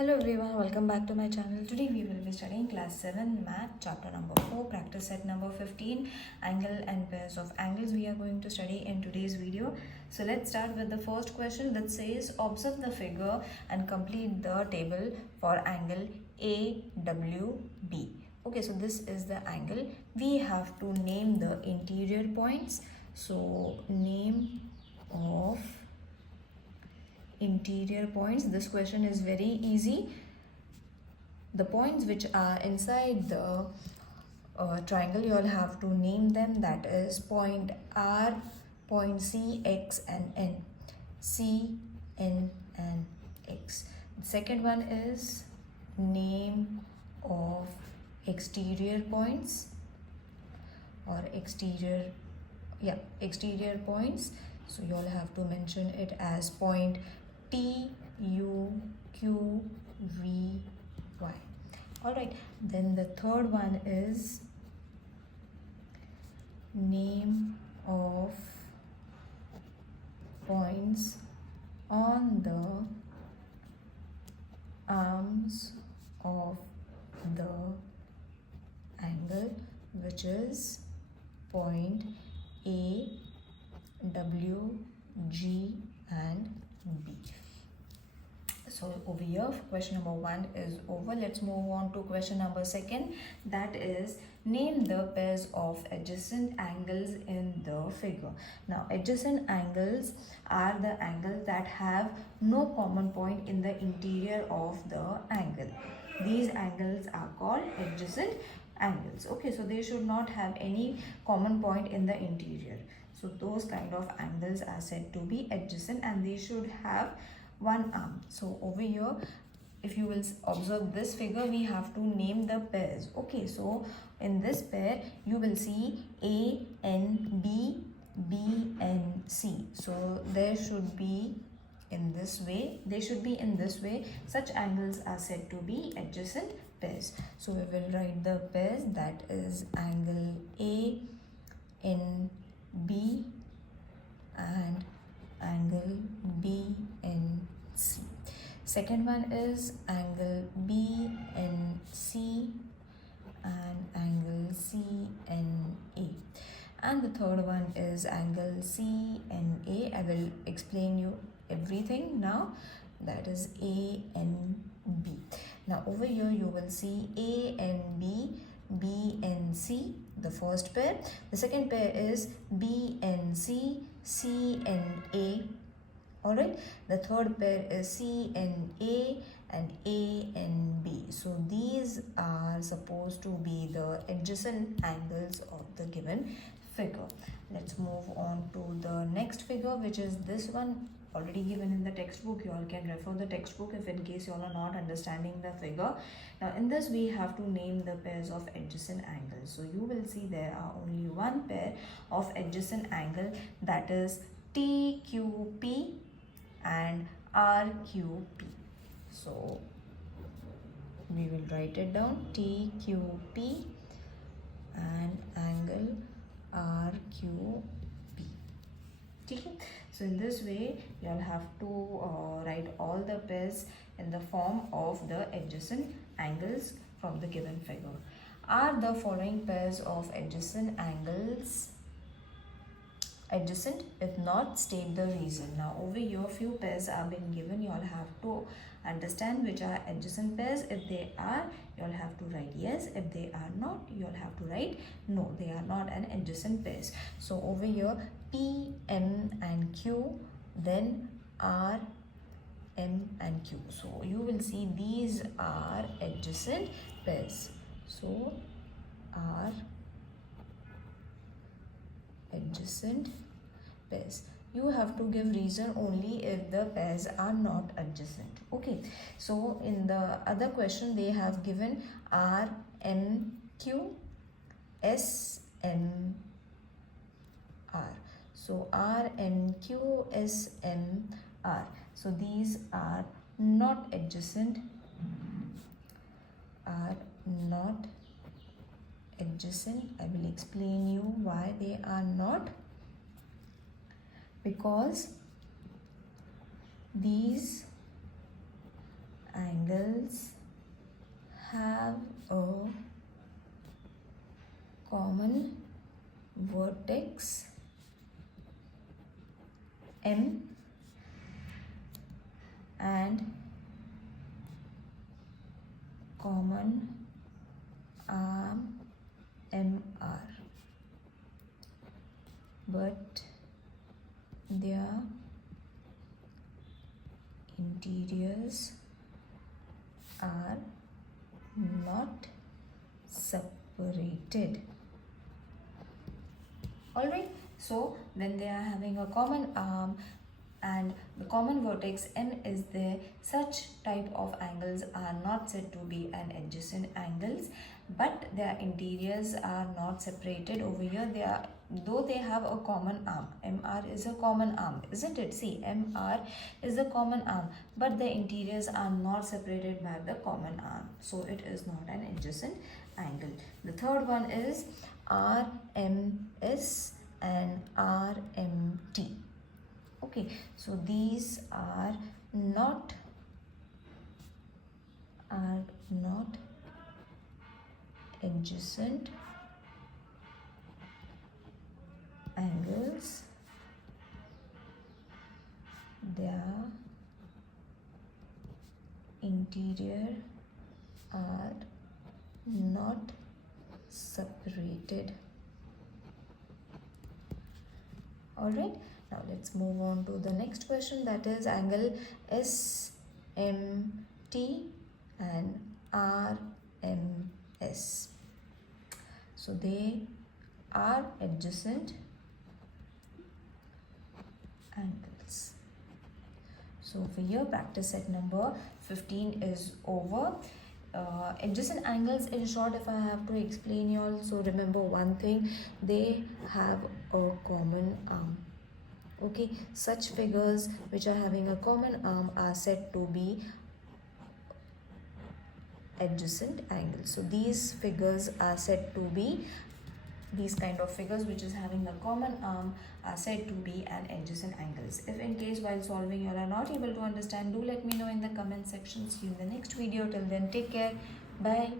Hello everyone, welcome back to my channel. Today we will be studying class 7 math chapter number 4 practice set number 15 angle and pairs of angles we are going to study in today's video. So let's start with the first question that says observe the figure and complete the table for angle AWB. Okay, so this is the angle. We have to name the interior points. So name of interior points. This question is very easy. The points which are inside the triangle, you all have to name them. That is point R, point C, X and N. C, N and X. The second one is name of exterior points or exterior points. So you all have to mention it as point T, U, Q, V, Y. Alright, then the third one is name of points on the arms of the angle, which is point A, W, G and B. So over here question number 1 is over. Let's move on to question number 2. That is name the pairs of adjacent angles in the figure. Now adjacent angles are the angles that have no common point in the interior of the angle. These angles are called adjacent angles. Okay, so they should not have any common point in the interior. So those kind of angles are said to be adjacent and they should have one arm. So over here, if you will observe this figure, we have to name the pairs. Okay, so in this pair, you will see A, N, B, B, N, C. So there should be in this way. They should be in this way. Such angles are said to be adjacent pairs. So we will write the pairs, that is angle A, N, B and angle B, N, C. Second one is angle B, N, C and angle C, N, A. And the third one is angle C, N, A. I will explain you everything now. That is A, N, B. Now over here you will see A, N, B, B, N, C, the first pair. The second pair is B, N, C, C, N, A. Alright, the third pair is C, N, A and A, N, B. So these are supposed to be the adjacent angles of the given figure. Let's move on to the next figure, which is this one, already given in the textbook. You all can refer the textbook if in case you all are not understanding the figure. Now in this we have to name the pairs of adjacent angles. So you will see there are only one pair of adjacent angle, that is TQP and RQP. So we will write it down, TQP and angle RQP. Okay. So in this way you all have to write all the pairs in the form of the adjacent angles from the given figure. Are the following pairs of adjacent angles adjacent? If not, state the reason. Now over here few pairs are been given. You all have to understand which are adjacent pairs. If they are, you all have to write yes. If they are not, you all have to write no, they are not an adjacent pairs. So over here P, M and Q, then R, M and Q. So you will see these are adjacent pairs. So are adjacent pairs. You have to give reason only if the pairs are not adjacent. Okay, so in the other question they have given R, M, Q, S, M, R. So R, M, Q, S, M, R. So these are not adjacent, are not adjacent. I will explain you why they are not. Because these angles angles have a common vertex M and common arm MR, but their interiors are not separated. Alright, so when they are having a common arm and the common vertex M is there, such type of angles are not said to be an adjacent angles, but their interiors are not separated. Over here they are, though they have a common arm, MR is a common arm, isn't it? See, MR is a common arm, but the interiors are not separated by the common arm, so it is not an adjacent angle. The third one is RMS and RMT. Okay, so these are not adjacent angles. Their interior are not separated. Alright, now let's move on to the next question, that is angle SMT and RMS. So they are adjacent angles. So for here practice set number 15 is over. Adjacent angles, in short, if I have to explain you all, so remember one thing, they have a common arm. Okay, such figures which are having a common arm are said to be adjacent angles. So these figures are said to be, these kind of figures which is having a common arm are said to be an adjacent angles. If in case while solving you are not able to understand, do let me know in the comment section. See you in the next video. Till then, take care. Bye.